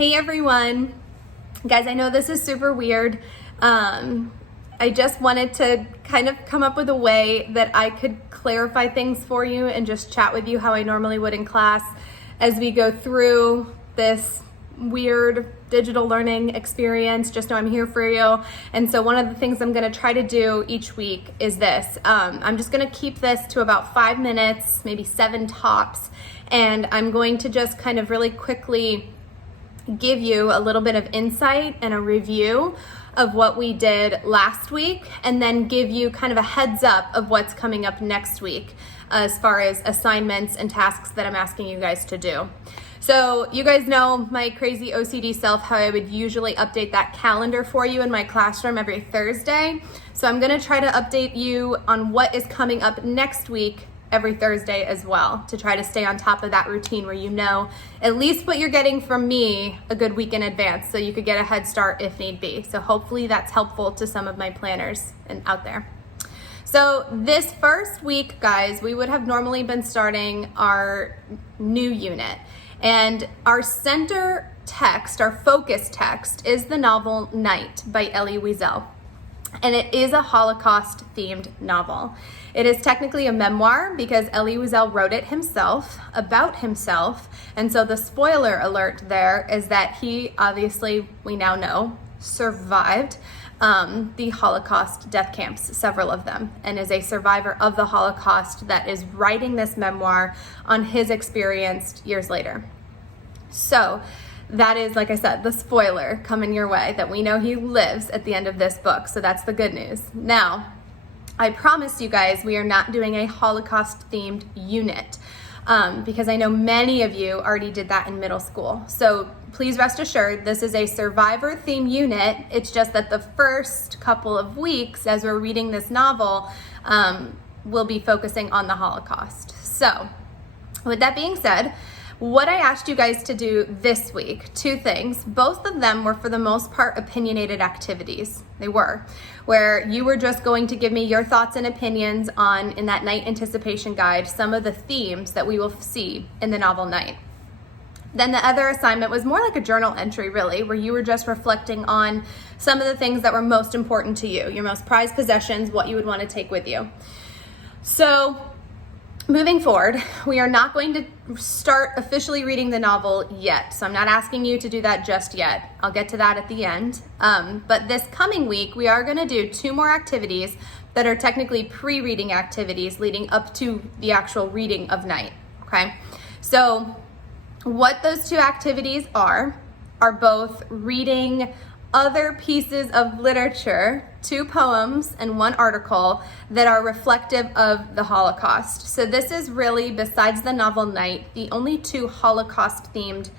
Hey everyone. Guys, I know this is super weird. I just wanted to kind of come up with a way that I could clarify things for you and just chat with you how I normally would in class as we go through this weird digital learning experience. Just know I'm here for you. And so one of the things I'm going to try to do each week is this. I'm just going to keep this to about 5 minutes, maybe 7 tops. And I'm going to just kind of really quickly give you a little bit of insight and a review of what we did last week, and then give you kind of a heads up of what's coming up next week as far as assignments and tasks that I'm asking you guys to do. So you guys know my crazy OCD self, how I would usually update that calendar for you in my classroom every Thursday. So I'm gonna try to update you on what is coming up next week every Thursday as well, to try to stay on top of that routine where you know at least what you're getting from me a good week in advance, so you could get a head start if need be. So hopefully that's helpful to some of my planners and out there. So this first week, guys, we would have normally been starting our new unit, and our center text, our focus text, is the novel Night by Elie Wiesel. And it is a Holocaust-themed novel. It is technically a memoir because Elie Wiesel wrote it himself, about himself. And so the spoiler alert there is that he, obviously, we now know, survived the Holocaust death camps, several of them, and is a survivor of the Holocaust that is writing this memoir on his experience years later. So that is, like I said, the spoiler coming your way, that we know he lives at the end of this book. So that's the good news. Now, I promise you guys, we are not doing a Holocaust-themed unit because I know many of you already did that in middle school. So please rest assured, this is a survivor-themed unit. It's just that the first couple of weeks, as we're reading this novel, we'll be focusing on the Holocaust. So with that being said, what I asked you guys to do this week, 2 things. Both of them were for the most part opinionated activities. They were, where you were just going to give me your thoughts and opinions on, in that night anticipation guide, some of the themes that we will see in the novel Night. Then the other assignment was more like a journal entry, really, where you were just reflecting on some of the things that were most important to you, your most prized possessions, what you would want to take with you. So moving forward, we are not going to start officially reading the novel yet. So I'm not asking you to do that just yet. I'll get to that at the end. But this coming week, we are going to do 2 more activities that are technically pre-reading activities leading up to the actual reading of Night. Okay. So what those 2 activities are both reading other pieces of literature, 2 poems and 1 article that are reflective of the Holocaust. So this is really, besides the novel Night, the only 2 Holocaust-themed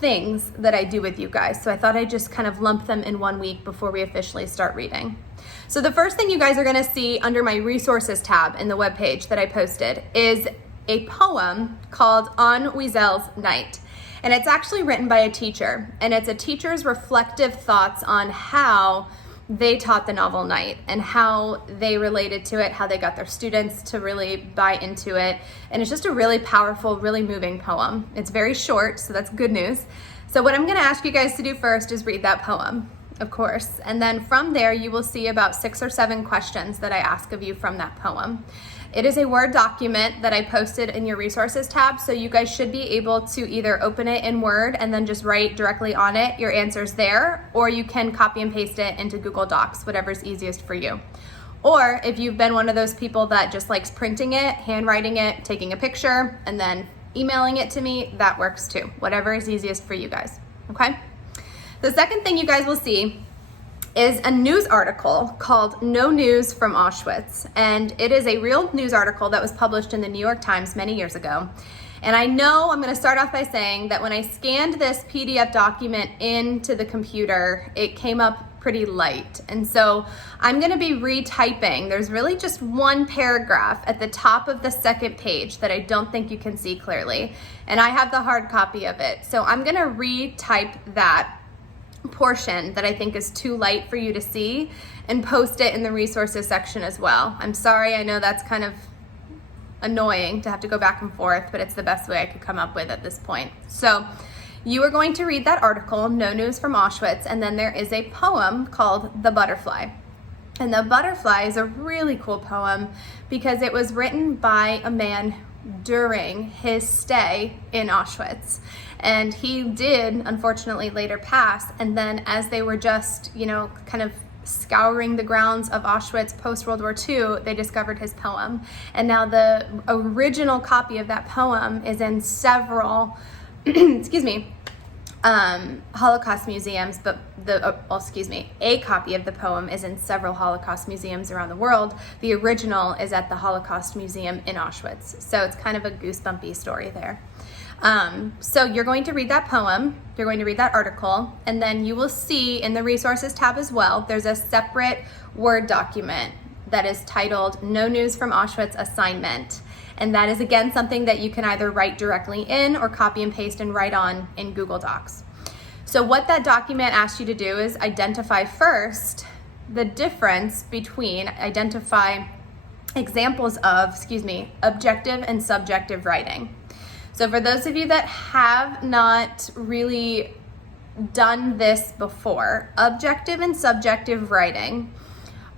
things that I do with you guys. So I thought I'd just kind of lump them in 1 week before we officially start reading. So the first thing you guys are gonna see under my resources tab in the webpage that I posted is a poem called On Wiesel's Night. And it's actually written by a teacher, and it's a teacher's reflective thoughts on how they taught the novel Night and how they related to it, how they got their students to really buy into it. And it's just a really powerful, really moving poem. It's very short, so that's good news. So what I'm gonna ask you guys to do first is read that poem, of course. And then from there, you will see about 6 or 7 questions that I ask of you from that poem. It is a Word document that I posted in your resources tab, so you guys should be able to either open it in Word and then just write directly on it your answers there, or you can copy and paste it into Google Docs, whatever's easiest for you. Or if you've been one of those people that just likes printing it, handwriting it, taking a picture, and then emailing it to me, that works too. Whatever is easiest for you guys, okay? The second thing you guys will see is a news article called No News from Auschwitz. And it is a real news article that was published in the New York Times many years ago. And I know I'm gonna start off by saying that when I scanned this PDF document into the computer, it came up pretty light. And so I'm gonna be retyping. There's really just 1 paragraph at the top of the 2nd page that I don't think you can see clearly. And I have the hard copy of it. So I'm gonna retype that portion that I think is too light for you to see and post it in the resources section as well. I'm sorry, I know that's kind of annoying to have to go back and forth, but it's the best way I could come up with at this point. So You are going to read that article, No News from Auschwitz, and then there is a poem called The Butterfly. And The Butterfly is a really cool poem because it was written by a man during his stay in Auschwitz. And he did, unfortunately, later pass. And then as they were just, kind of scouring the grounds of Auschwitz post-World War II, they discovered his poem. And now the original copy of that poem is in several, Holocaust museums, but a copy of the poem is in several Holocaust museums around the world. The original is at the Holocaust Museum in Auschwitz. So it's kind of a goosebumpy story there. So you're going to read that poem, you're going to read that article, and then you will see in the resources tab as well, there's a separate Word document that is titled No News from Auschwitz Assignment. And that is, again, something that you can either write directly in or copy and paste and write on in Google Docs. So what that document asks you to do is identify first the difference between, identify examples of, objective and subjective writing. So for those of you that have not really done this before, objective and subjective writing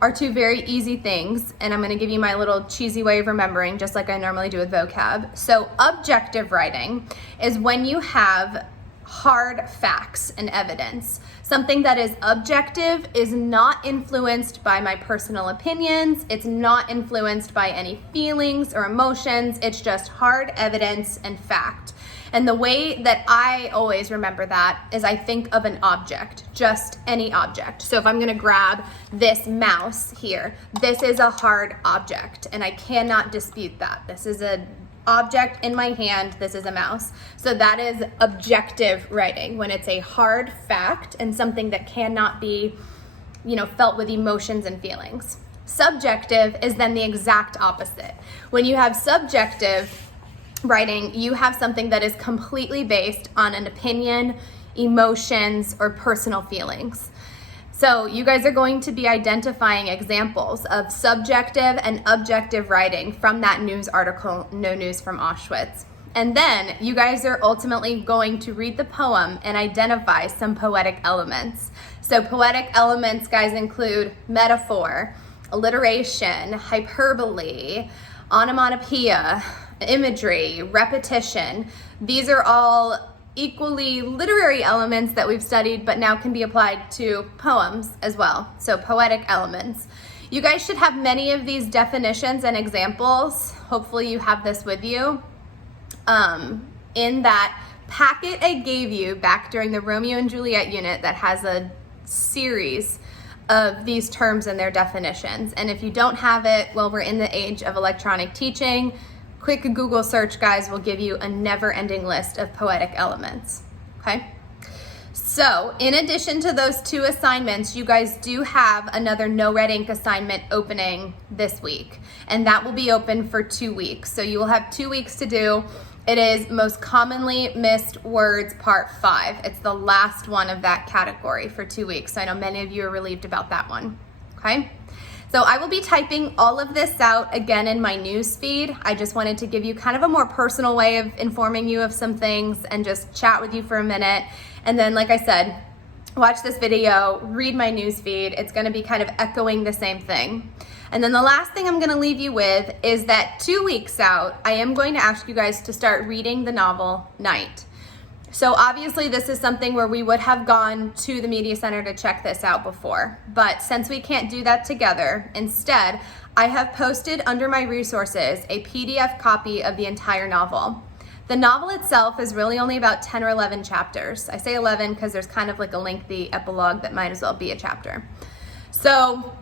are two very easy things, and I'm going to give you my little cheesy way of remembering, just like I normally do with vocab. So objective writing is when you have hard facts and evidence. Something that is objective is not influenced by my personal opinions. It's not influenced by any feelings or emotions. It's just hard evidence and fact. And the way that I always remember that is I think of an object, just any object. So if I'm gonna grab this mouse here, this is a hard object and I cannot dispute that. This is an object in my hand, this is a mouse. So that is objective writing, when it's a hard fact and something that cannot be, felt with emotions and feelings. Subjective is then the exact opposite. When you have subjective writing, you have something that is completely based on an opinion, emotions, or personal feelings. So you guys are going to be identifying examples of subjective and objective writing from that news article, No News from Auschwitz. And then you guys are ultimately going to read the poem and identify some poetic elements. So poetic elements, guys, include metaphor, alliteration, hyperbole, onomatopoeia, imagery, repetition. These are all equally literary elements that we've studied, but now can be applied to poems as well. So poetic elements. You guys should have many of these definitions and examples. Hopefully you have this with you. In that packet I gave you back during the Romeo and Juliet unit that has a series of these terms and their definitions. And if you don't have it, well, we're in the age of electronic teaching. Quick Google search, guys, will give you a never-ending list of poetic elements, okay? So in addition to those two assignments, you guys do have another No Red Ink assignment opening this week, and that will be open for 2 weeks. So you will have 2 weeks to do. It is Most Commonly Missed Words Part 5. It's the last one of that category for 2 weeks. So I know many of you are relieved about that one, okay? So I will be typing all of this out again in my news feed. I just wanted to give you kind of a more personal way of informing you of some things and just chat with you for a minute. And then, like I said, watch this video, read my news feed. It's gonna be kind of echoing the same thing. And then the last thing I'm gonna leave you with is that 2 weeks out, I am going to ask you guys to start reading the novel Night. So obviously this is something where we would have gone to the Media Center to check this out before, but since we can't do that together, instead, I have posted under my resources a PDF copy of the entire novel. The novel itself is really only about 10 or 11 chapters. I say 11 because there's kind of like a lengthy epilogue that might as well be a chapter. So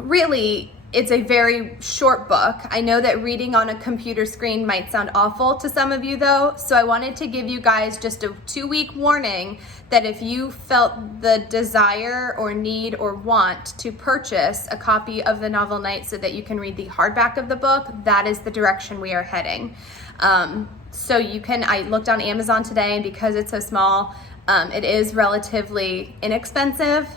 really, it's a very short book. I know that reading on a computer screen might sound awful to some of you though, so I wanted to give you guys just a 2-week warning that if you felt the desire or need or want to purchase a copy of the novel Night so that you can read the hardback of the book, that is the direction we are heading. So you can, I looked on Amazon today, and because it's so small, it is relatively inexpensive.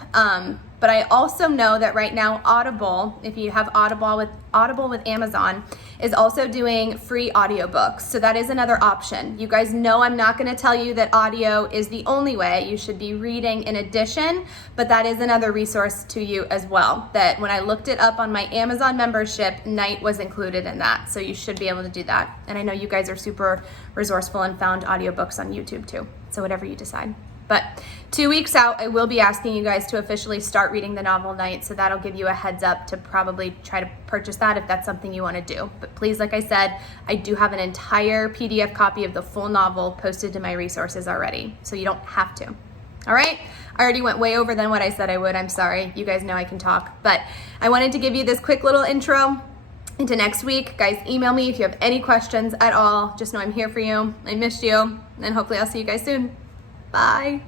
But I also know that right now Audible, if you have Audible with Amazon, is also doing free audiobooks. So that is another option. You guys know I'm not going to tell you that audio is the only way. You should be reading in addition, but that is another resource to you as well. That when I looked it up on my Amazon membership, Night was included in that. So you should be able to do that. And I know you guys are super resourceful and found audiobooks on YouTube too. So whatever you decide. But 2 weeks out, I will be asking you guys to officially start reading the novel Night, so that'll give you a heads up to probably try to purchase that if that's something you want to do. But please, like I said, I do have an entire PDF copy of the full novel posted to my resources already, so you don't have to. All right? I already went way over than what I said I would. I'm sorry. You guys know I can talk. But I wanted to give you this quick little intro into next week. Guys, email me if you have any questions at all. Just know I'm here for you. I missed you, and hopefully I'll see you guys soon. Bye.